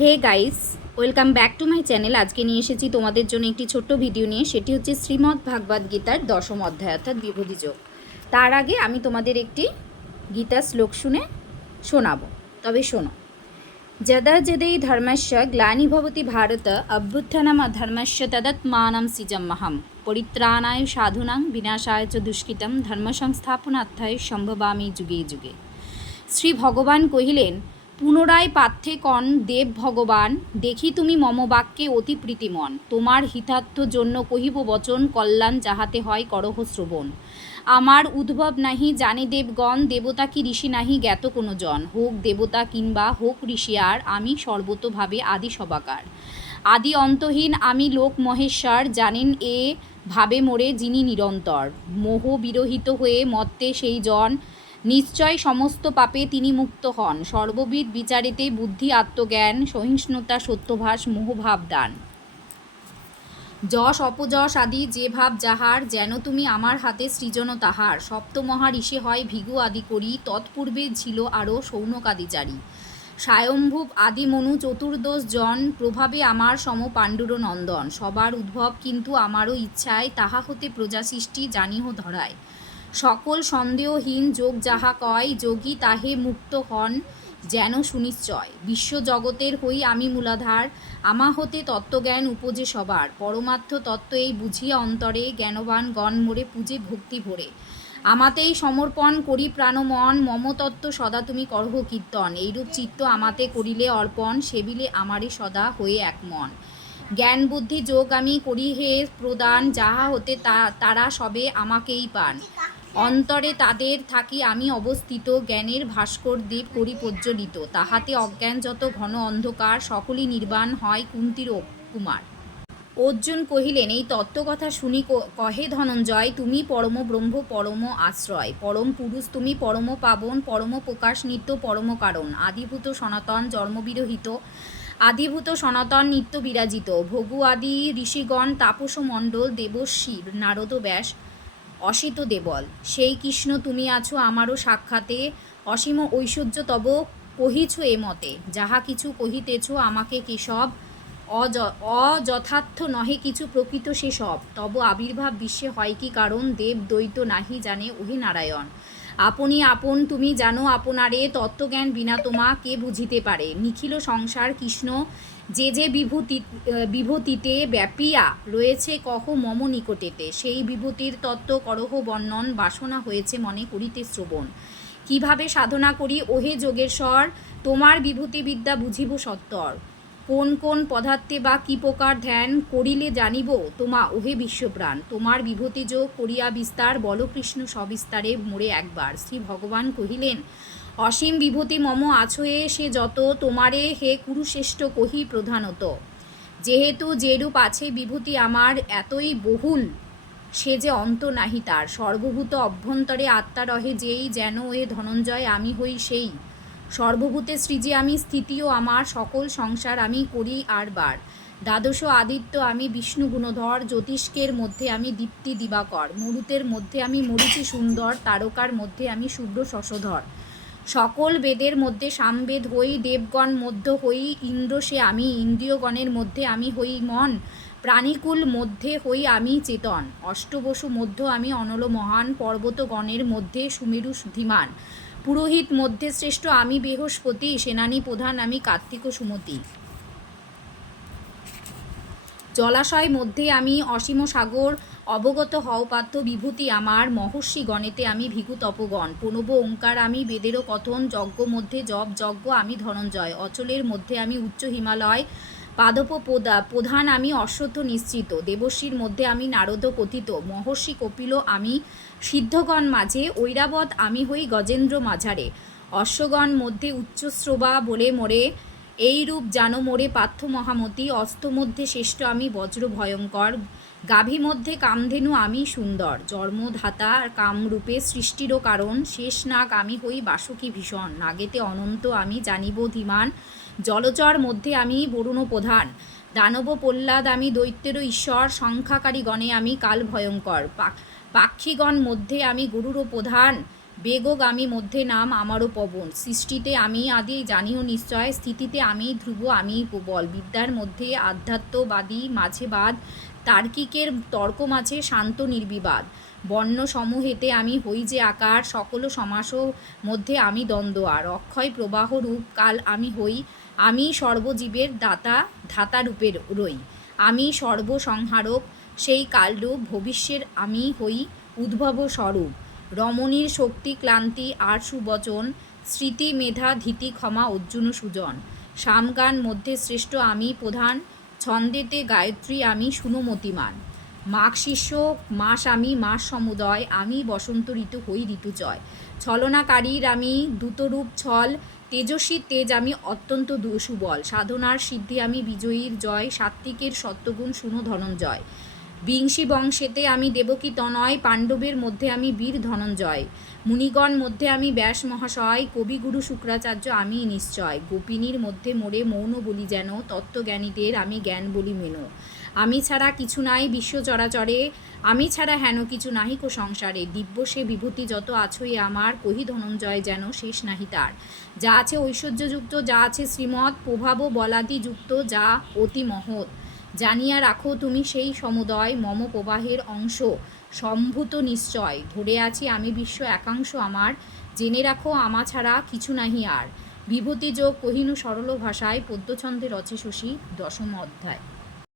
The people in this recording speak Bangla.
Hey guys, welcome back to my channel. আজকে নিয়ে এসেছি তোমাদের জন্য একটি ছোট্ট ভিডিও নিয়ে। সেটি হচ্ছে শ্রীমদ্ ভাগবত গীতার দশম অধ্যায় অর্থাৎ বিভূতি যোগ। তার আগে আমি তোমাদের একটি গীতা শ্লোক শোনাবো। তবে শোনো। যদা যদৈ ধর্মস্য গ্লানির্ভবতি ভারত অভ্যুত্থানম ধর্মস্য তদাত্মাनं সৃজাম্যহম পরিত্রাণায় সাধুনাং বিনাশায় চ দুষ্কৃতম ধর্ম সংস্থাপনার্থায় সম্ভবামি যুগে যুগে। শ্রী ভগবান কহিলেন, পুনরায় পার্থে কন দেব ভগবান, দেখি তুমি মম বাক্যে অতি প্রীতিমন। তোমার হিতার্থ জন্য কহিব বচন, কল্যাণ যাহাতে হয় করহ শ্রবণ। আমার উদ্ভব নাহি জানে দেবগণ, দেবতা কি ঋষি নাহি জ্ঞাত কোনো জন। হোক দেবতা কিংবা হোক ঋষি আর, আমি সর্বতোভাবে আদি সবাকার। আদি অন্তহীন আমি লোক মহেশ্বর, জানেন এ ভাবে মোরে যিনি নিরন্তর। মোহ বিরহিত হয়ে মত্তে সেই জন, নিশ্চয় সমস্ত পাপে তিনি মুক্ত হন। সর্ববিধ বিচারেতে বুদ্ধি আত্মজ্ঞান, সহিষ্ণুতা সত্যভাস মোহভাব দান। যশ অপযশ আদি যে ভাব যাহার, যেন তুমি আমার হাতে সৃজন তাহার। সপ্তমহা ঋষি হয় ভৃগু আদি করি, তৎপূর্বে ছিল আরও শৌনকাদিচারী। স্বয়ম্ভুব আদি মনু চতুর্দশ জন, প্রভাবে আমার সম পাণ্ডুর নন্দন। সবার উদ্ভব কিন্তু আমারও ইচ্ছায়, তাহা হতে প্রজা সৃষ্টি জানিহ ধরায়। সকল সন্দেহহীন যোগ যাহা কয়, যোগী তাহে মুক্ত হন যেন সুনিশ্চয়। বিশ্বজগতের হই আমি মূলাধার, আমা হতে তত্ত্বজ্ঞান উপজে সবার। পরমার্থ তত্ত্ব এই বুঝিয়া অন্তরে, জ্ঞানবান গণ মোরে পূজে ভক্তি ভরে। আমাতেই সমর্পণ করি প্রাণমন, মম তত্ত্ব সদা তুমি করহ কীর্তন। এইরূপ চিত্ত আমাতে করিলে অর্পণ, সেবিলে আমারে সদা হয়ে এক মন। জ্ঞান বুদ্ধি যোগ আমি করি হে প্রদান, যাহা হতে তারা সবে আমাকেই পান। অন্তরে তাদের থাকি আমি অবস্থিত, জ্ঞানের ভাস্কর দেব করি প্রজ্বলিত। তাহাতে অজ্ঞান যত ঘন অন্ধকার, সকলই নির্বাণ হয় কুন্তির কুমার। অর্জুন কহিলেন, এই তত্ত্বকথা শুনি কহে ধনঞ্জয়, তুমি পরম ব্রহ্ম পরম আশ্রয়। পরম পুরুষ তুমি পরম পাবন, পরম প্রকাশ নিত্য পরম কারণ। আদিভূত সনাতন জন্মবিরহিত, আদিভূত সনাতন নিত্য বিরাজিত। ভগু আদি ঋষিগণ তাপস মণ্ডল, দেবর্ষি নারদ ব্যাস অসিত দেবল। সেই কৃষ্ণ তুমি আছো আমারও সাক্ষাতে, অসীম ঐশ্বর্য তব কহিছ এ মতে। যাহা কিছু কহিতেছ আমাকে কেশব, অযথার্থ নহে কিছু প্রকৃত সে সব। তব আবির্ভাব বিশ্বে হয় কি কারণ, দেব দ্বৈত নাহি জানে ওহে নারায়ণ। আপনি আপন তুমি জানো আপনারে, তত্ত্বজ্ঞান বিনা তোমা কে বুঝিতে পারে। নিখিল সংসার কৃষ্ণ যে যে বিভূতিতে ব্যাপিয়া রয়েছে, কহ মম নিকটেতে। সেই বিভূতির তত্ত্ব করহ বর্ণন, বাসনা হয়েছে মনে করিতে শ্রবণ। কিভাবে সাধনা করি ওহে যোগেশ্বর, তোমার বিভূতি বিদ্যা বুঝিব সত্তর। কোন কোন পদার্থে বা কি প্রকার ধ্যান করিলে জানিব তোমা ওহে বিশ্বপ্রাণ। তোমার বিভূতি যোগ করিয়া বিস্তার, বল কৃষ্ণ সবিস্তারে মোরে একবার। শ্রী ভগবান কহিলেন, অসীম বিভূতি মম আছয়ে সে যত, তোমারে হে কুরুশ্রেষ্ঠ কহি প্রধানত। যেহেতু যেরূপ আছে বিভূতি আমার এতই বহুল, সে যে অন্ত নাহি তার। সর্বভূত অভ্যন্তরে আত্মা রহে যেই, যেন এ ধনঞ্জয় আমি হই সেই। সর্বভূতে সৃজে আমি স্থিতিও আমার, সকল সংসার আমি করি আর বার। দ্বাদশ আদিত্য আমি বিষ্ণু গুণধর, জ্যোতিষ্কের মধ্যে আমি দীপ্তি দিবাকর। মরুতের মধ্যে আমি মরীচি সুন্দর, তারকার মধ্যে আমি শুভ্র শশধর। সকল বেদের মধ্যে সামবেদ হই, দেবগণ মধ্য হই ইন্দ্র সে আমি। ইন্দ্রিয়গণের মধ্যে আমি হই মন, প্রাণীকুল মধ্যে হই আমি চেতন। অষ্টবসু মধ্য আমি অনল মহান, পর্বতগণের মধ্যে সুমেরু ধীমান। পুরোহিত মধ্যে শ্রেষ্ঠ আমি বৃহস্পতি, সেনানী প্রধান আমি কার্তিক সুমতি। জলাশয় মধ্যে আমি অসীম সাগর, অবগত হও পার্থ বিভূতি আমার। মহর্ষি গণেতে আমি ভিগু তপগণ, প্রণব ওঙ্কার আমি বেদেরও কথন। যজ্ঞ মধ্যে জপ যজ্ঞ আমি ধনঞ্জয়, অচলের মধ্যে আমি উচ্চ হিমালয়। পাদপ প্রধান আমি অশ্বত্থ নিশ্চিত, দেবর্ষির মধ্যে আমি নারদ কথিত। মহর্ষি কপিল আমি সিদ্ধগণ মাঝে, ঐরাবত আমি হই গজেন্দ্র মাঝারে। অশ্বগণ মধ্যে উচ্চশ্রবা বলে মোরে, এই রূপ জানো মোরে পার্থ মহামতি। অস্ত মধ্যে শ্রেষ্ঠ আমি বজ্র ভয়ঙ্কর, গাভী মধ্যে কামধেনু আমি সুন্দর। জন্মধাতা কামরূপে সৃষ্টিরও কারণ, শেষ নাগ আমি হই বাসুকী ভীষণ। নাগেতে অনন্ত আমি জানিব ধীমান, জলচর মধ্যে আমি বরুণ প্রধান। দানব প্রহ্লাদ আমি দৈত্যেরও ঈশ্বর, সংখ্যাকারী গণে আমি কাল ভয়ঙ্কর। পাক্ষিগণ মধ্যে আমি গরুরও প্রধান, বেগগামী মধ্যে নাম আমারও পবন। সৃষ্টিতে আমি আদি জানিও নিশ্চয়, স্থিতিতে আমি ধ্রুব আমি প্রবল। বিদ্যার মধ্যে আধ্যাত্মবাদী মাঝে বাদ, তার্কিকের তর্ক মাঝে শান্ত নির্বিবাদ। বর্ণ সমূহেতে আমি হই যে আকার, সকল সমাস মধ্যে আমি দ্বন্দ্ব আর। অক্ষয় প্রবাহ রূপ কাল আমি হই, আমি সর্বজীবের দাতা ধাতা রূপের রই। আমি সর্বসংহারক সেই কালরূপ, ভবিষ্যের আমি হই উদ্ভব স্বরূপ। রমণীর শক্তি ক্লান্তি আর সুবচন, স্মৃতি মেধা ধীতি ক্ষমা অর্জুন সুজন। সামগান মধ্যে শ্রেষ্ঠ আমি প্রধান, ছন্দেতে গায়ত্রী আমি সুনুমতিমান। মাঘ শিষ্য মাস আমি মাস সমুদয়, আমি বসন্ত ঋতু হই ঋতুজয়। ছলনাকারীর আমি দ্যুতরূপ ছল, তেজস্বী তেজ আমি অত্যন্ত সুবল। সাধনার সিদ্ধি আমি বিজয়ীর জয়, সাত্ত্বিকের সত্যগুণ শুনো ধনঞ্জয়। বিংশী বংশেতে আমি দেবকী তনয়, পাণ্ডবের মধ্যে আমি বীর ধনঞ্জয়। মুনিগণ মধ্যে আমি ব্যাস মহাশয়, কবিগুরু শুক্রাচার্য আমি নিশ্চয়। গোপিনীর মধ্যে মোরে মৌন বলি যেন, তত্ত্বজ্ঞানীদের আমি জ্ঞান বলি মেনো। আমি ছাড়া কিছু নাই বিশ্ব চরাচরে, আমি ছাড়া হেন কিছু নাহিক সংসারে। দিব্য সে বিভূতি যত আছই আমার, কহি ধনঞ্জয় যেন শেষ নাহি তার। যা আছে ঐশ্বর্যযুক্ত, যা আছে শ্রীমৎ, প্রভাব বলাদিযুক্ত, যা অতি মহৎ। জানিয়া রাখো তুমি সেই সমুদয়, মম প্রবাহের অংশ সম্ভূত নিশ্চয়। ধরে আছি আমি বিশ্ব একাংশ আমার, জেনে রাখো আমা ছাড়া কিছু নাহি আর। বিভূতিযোগ কহিনু সরল ভাষায়, পদ্যছন্দে রচে শশী 10ম অধ্যায়।